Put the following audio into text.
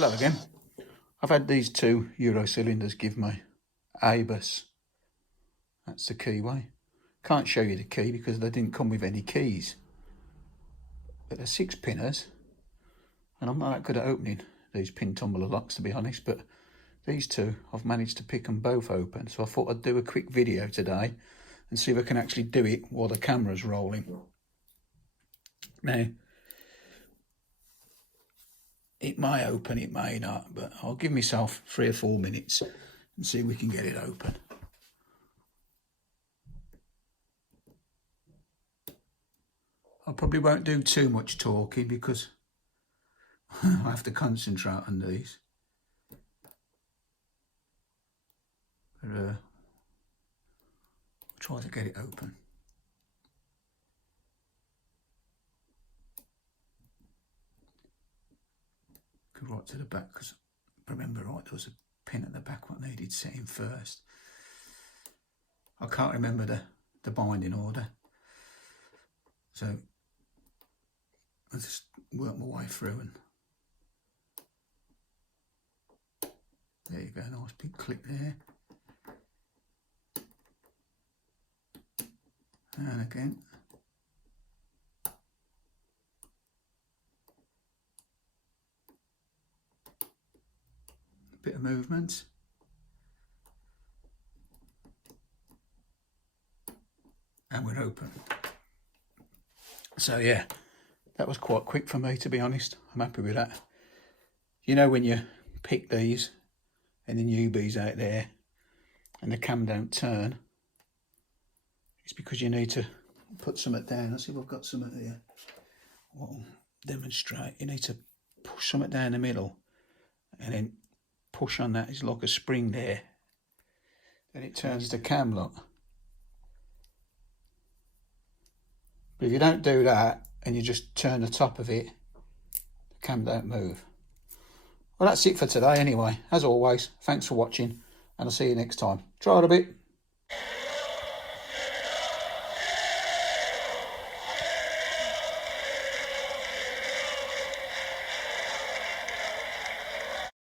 Hello again. I've had these two Euro cylinders give me ABUS. That's the keyway. Can't show you the key because they didn't come with any keys. But they're 6-pinners, and I'm not that good at opening these pin tumbler locks, to be honest, but these two, I've managed to pick them both open. So I thought I'd do a quick video today and see if I can actually do it while the camera's rolling. Now, it may open, it may not, but I'll give myself 3 or 4 minutes and see if we can get it open. I probably won't do too much talking because I have to concentrate on these. But I'll try to get it open. Go right to the back, because I remember right, there was a pin at the back what needed setting first. I can't remember the binding order, so I just work my way through, and there you go, nice big clip there. And again. Bit of movement. And we're open. So yeah, that was quite quick for me, to be honest. I'm happy with that. You know, when you pick these and the newbies out there and the cam don't turn, it's because you need to put something down. Let's see if I've got something here. I'll demonstrate. You need to push something down the middle and then push on that. It's like a spring there. Then it turns the cam lock. But if you don't do that and you just turn the top of it, the cam don't move. Well, that's it for today anyway. As always, thanks for watching, and I'll see you next time. Try it a bit.